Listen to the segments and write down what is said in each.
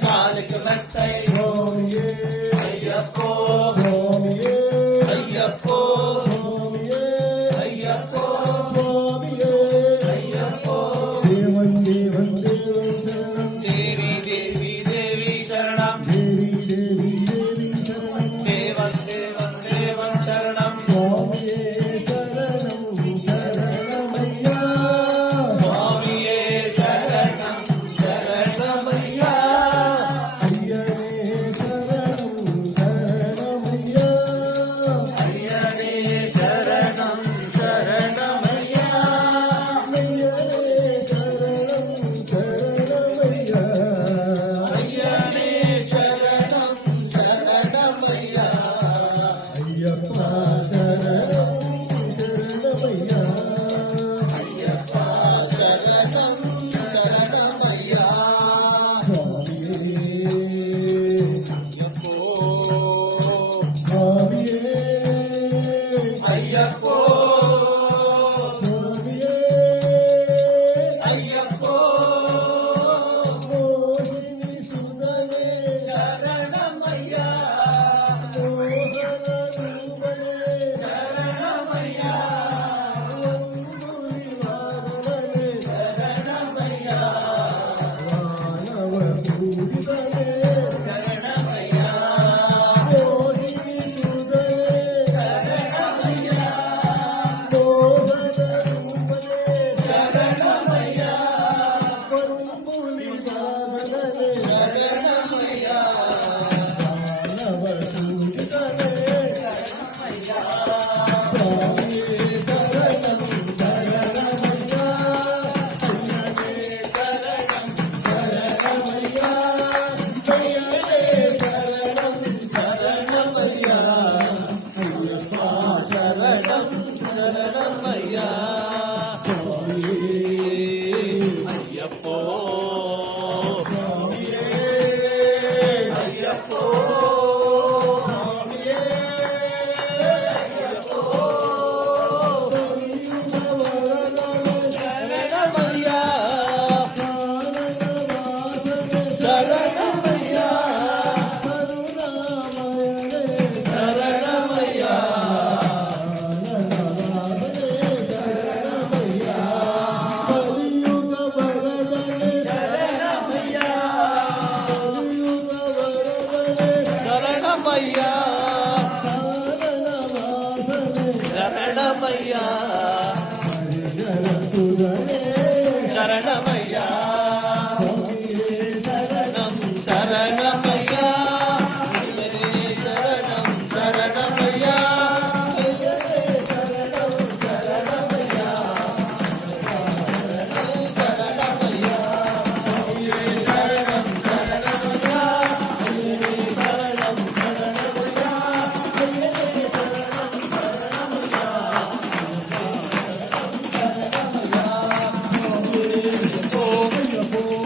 காலுக்கு மெத்தை ஐயப்போ ஐயப்போ ஐயப்போ ஐயப்போ தேவன் தேவன் தேவன் சரணம் தேவி தேவி தேவி சரணம் தேவி தேவி தேவி சரணம் தேவன் தேவன் தேவன் சரணம் சுவாமியே சரணம் சரணமையா சுவாமியே சரணம் சரணமையா சரணமையா சரணம் சரணமையா சரணம் சரணமையா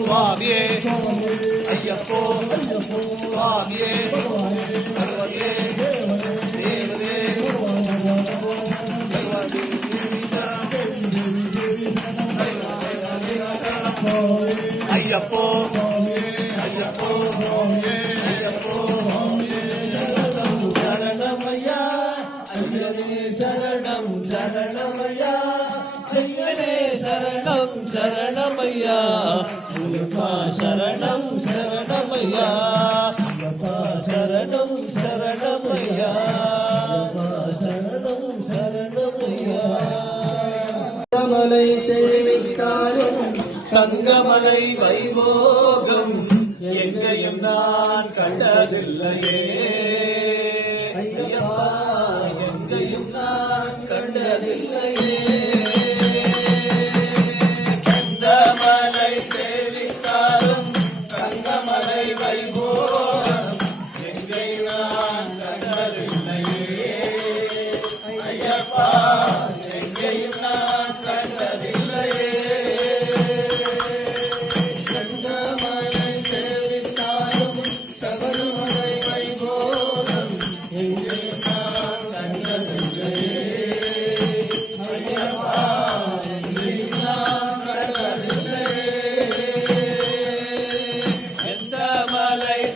சுவாமியே ஐயப்போ சுவாமியே பகவதியே தேவதே பகவதி ஐயப்போ ஐயப்போ ஐயப்போ சரணமையா ஐயனே சரணம் சரணமையா ஐயனே சரணம் சரணமையா சரணம் சரணமையா சரணம் சரணமையா வைபோகம் எங்கேயும் நான் கண்டதில்லையே ஐயப்பா எங்கேயும் நான் கண்டதில்லையே கந்தமலை சேவித்தாலும் கந்தமலை வைபோகம் எங்கேயும் நான் கண்டதில்லையே ஐயப்பா எங்கேயும் நான் கண்டதில்லையே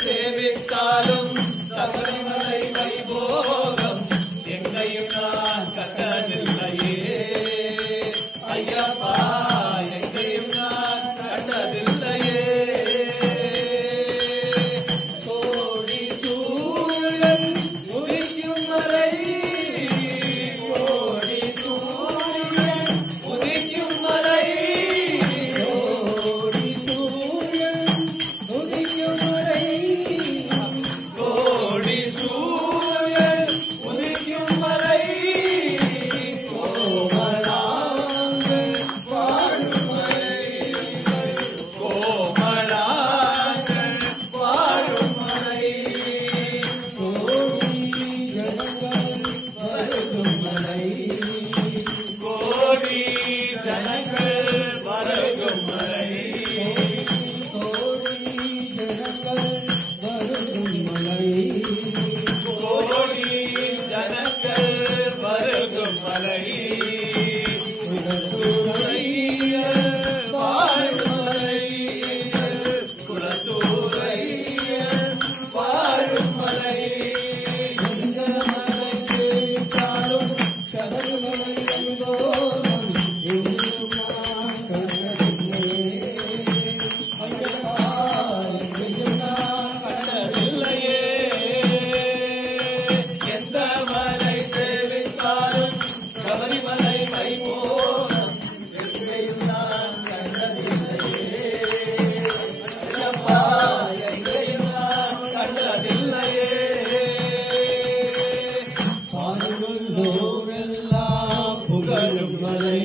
சேவித்தாலும் சபரிமலை வைபோகம் எங்கேயும் நான் கண்டதில்லையே ஐயப்பா எங்கேயும் நான் கண்டதில்லையே கோடி சூழல் உதிக்கும் வரை கோடி சூழல் உதிக்கும் வரை கோடி சூழல் உதிக்கும் வரை கோடி சூழல் உதிக்கும் வரை கோமளாங்கள் வாழும் வரை கோமளாங்கள் வாழும் வரை கோடி ஜனங்கள் வருகும் வரை கோடி ஜனங்கள் வருகும் வரை கோடி ஜனங்கள் கோடி ஜனங்கள் வருகும் மலை குலத்தூரைய வாழும் மலை குலத்தூரைய வாழும் மலை எந்த மலை சேவித்தாலும் சபரிமலை வைபோகம் எங்கும் நான் கண்டதில்லையே ஐயப்பா எங்கும் நான் கண்டதில்லையே எந்த மலை சேவித்தாலும் சபரிமலை வைபோகம் எங்கேயும் நான் கண்டதில்லையே ஐயப்பா எங்கேயும் நான் கண்டதில்லையே பாடுகளோரெல்லாம் புகழும் மலை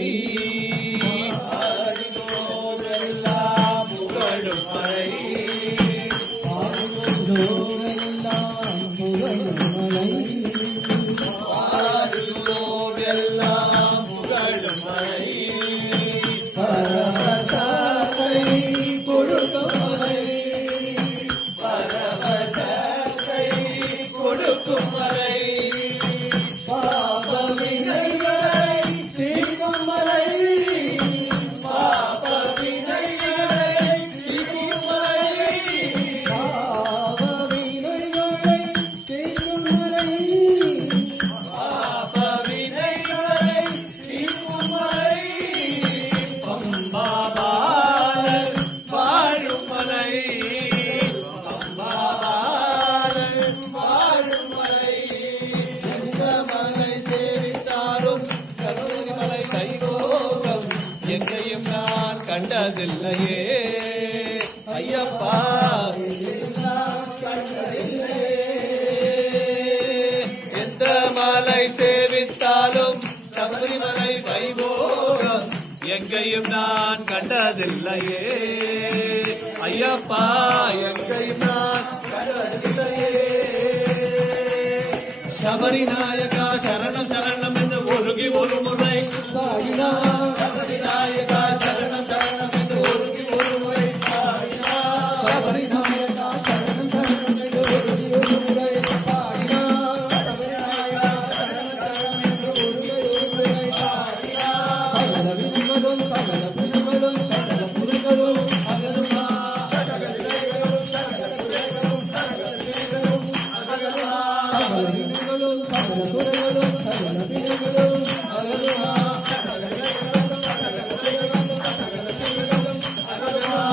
பாடுகளோரெல்லாம் புகழும் மலை பாடுகளோரெல்லாம் புகழும் மலை பாடுகளோரெல்லாம் புகழும் மலை பரவசத்தை கொடுக்கும் மலை பரவசத்தை கொடுக்கும் மலை பாப வினைகளை தீர்க்கும் மலை பாப வினைகளை தீர்க்கும் மலை பாப வினைகளை தீர்க்கும் மலை பாப வினைகளை தீர்க்கும் மலை பம்பாபாலர் வாழும் மலை பம்பாபாலர் வாழும் மலை எந்த மலை சேவித்தாலும் சபரிமலை வைபோகம் எங்கேயும் நான் கண்டதில்லையே ஐயப்பா எங்கேயும் நான் கண்டதில்லையே எந்த மலை சேவித்தாலும் சபரிமலை வைபோகம் எங்கேயும் நான் கண்டதில்லையே ஐயப்பா எங்கேயும் நான் கண்டதில்லையே சபரி நாயகா சரணம் சரணம் என்று ஒருகி ஒரு முறை பாடினார் சபரி நாயகா சரணம் சரணம் என்று ஒருகி ஒரு முறை பாடினார் சபரி நாயகா சரணம் சரணம் என்று ஒருகி ஒரு முறை பாடினார் சபரி நாயகா சரணம் சரணம் என்று ஒருகி ஒரு முறை பாடினார் சகல விண்களும் சகல புண்களும் சகல புண்களும் அகலுமா சகல விலைகளும் சகல விலைகளும் சகல விலைகளும் அகலுமா சகல விண்களும் சகல துறைகளும் சகல விலைகளும் அகலுமா சகல விலைகளும் சகல விலைகளும் சகல விலைகளும் அகலுமா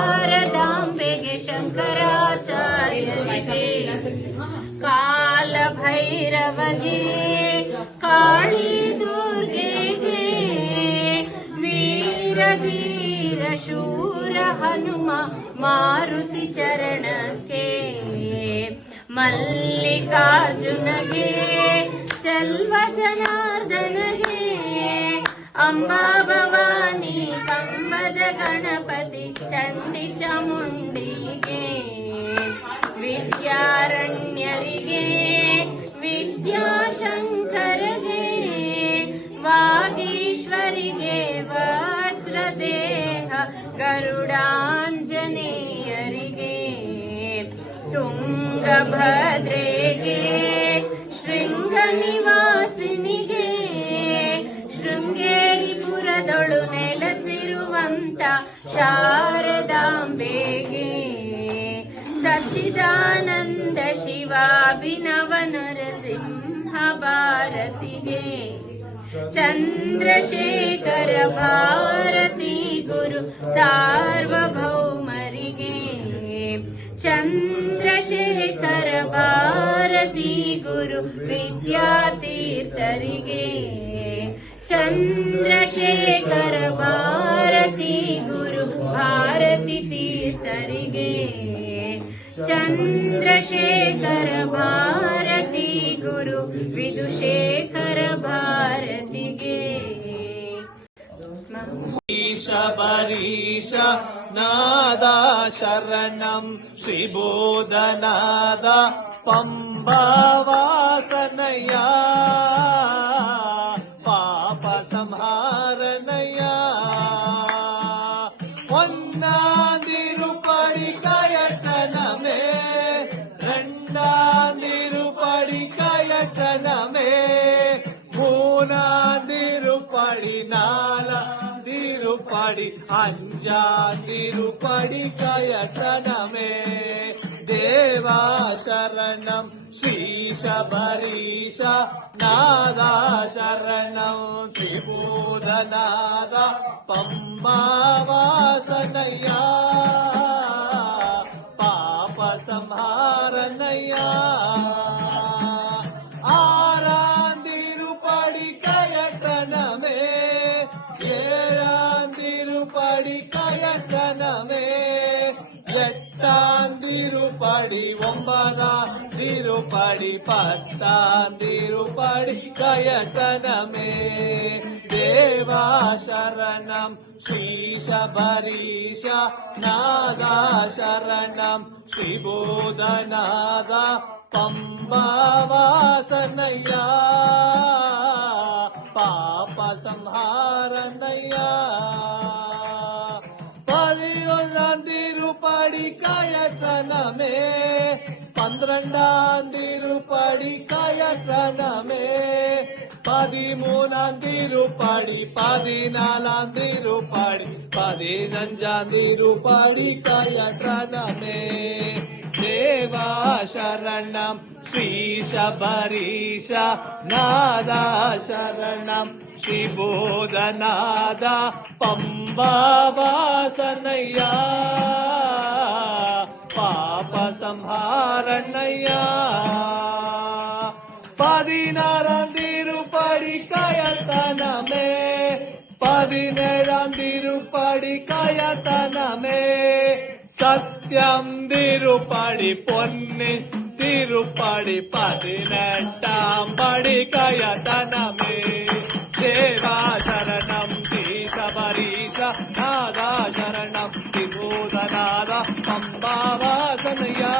ಶಾರದಾಂಬೆಗೆ ಶಂಕರಾಚಾರ್ಯರಿಗೆ ಕಾಲ ಭೈರವಗೆ ಕಾಳಿ ದುರ್ಗೆಗೆ ವೀರ ಧೀರ ಶೂರ ಹನುಮ ಮಾರುತಿ ಚರಣಕ್ಕೆ ಮಲ್ಲಿಕಾರ್ಜುನಗೆ ಚಲ್ವ ಜನಾರ್ದನಗೆ ಅಂಬಾ ಭವಾನಿ ಕಂಬದ ಗಣಪತಿ ಚಂಡಿ ಚಾಮುಂಡಿಗೆ ವಿದ್ಯಾರಣ್ಯರಿಗೆ ವಿದ್ಯಾಶಂಕರಗೆ ವಾಗೀಶ್ವರಿಗೆ ವಜ್ರದೇಹ ಗರುಡಾಂಜನೇಯರಿಗೆ ತುಂಗಭದ್ರೆಗೆ ಶೃಂಗ ನಿವಾಸಿನಿಗೆ ಶೃಂಗೇರಿಪುರದೊಳು ನೆಲೆಸಿರುವಂತ ಶಾರದಾಂಬೆಗೆ ಸಚ್ಚಿದಾನಂದ ಶಿವಾಭಿನವ ನರಸಿಂಹ ಭಾರತಿಗೆ ಚಂದ್ರಶೇಖರ ಭಾರತಿ ಗುರು ಸಾರ್ವಭೌಮರಿಗೆ ಚಂದ್ರಶೇಖರ ಭಾರತಿ ಗುರು ವಿದ್ಯಾತೀರ್ಥರಿಗೆ ಚಂದ್ರಶೇಖರ ಭಾರತಿ ಗುರು ಭಾರತಿ ತೀರ್ಥರಿಗೆ ಚಂದ್ರಶೇಖರ ಭಾರತಿ ಗುರು ವಿದುಶೇಖರ ಭಾರತಿಗೆ ಶಬರೀಶ ನಾದ ಶರಣಂ ಶ್ರೀಬೋಧನಾದ ಪಂಬಾವಾಸನಯ ಪಾಪ ಸಂಹಾರನಯ ஒன்னாந்திருப்படி கயட்டனமே ரெண்டாந்திருப்படி கயட்டனமே மூணாந்திருப்படி நாலாந்திருப்படி அஞ்சாந்திருப்படி கயட்டனமே தேவா சரணம் ஸ்ரீஷபரீஷ நாதா சரணம் திரிபூதநாத பம்பாவாசனையா பாப சம்ஹாரனையா ஆறாந்திருப்படி கயட்டனமே ஏழாந்திருப்படி கயட்டனமே எட்டாந்திருப்படி ஒன்பதாந்திருப்படி பத்தாந்திருப்படி கயட்டனமே தேவா சரணம் ஸ்ரீஷபரீஷ நாதா சரணம் ஸ்ரீபோதநாத பம்பாவாசனையா பாப சம்ஹாரனையா பதினொன்றாந்திருப்படி கயட்டனமே பன்னிரண்டாந்திருப்படி கயட்டனமே பதிமூணாந்திருப்படி பதினாலாந்திருப்படி பதினஞ்சாந்திருப்படி கயட்டனமே தேவா சரணம் ஸ்ரீஷபரீஷ நாதா சரணம் ஸ்ரீபோதநாத பம்பாவாசனையா பாப சம்ஹாரனையா பதினாறாந்திருப்படி கயத்தனமே பதினேழாந்திருப்படி கயத்தனமே சத்யம் திருப்படி பொன்னு திருப்படி பதினெட்டாம் படி கயத்தனமே தேவா சரணம் ஸ்ரீஷபரீஷ நாதா சரணம் திரிபூதநாத பம்பாவாசனையா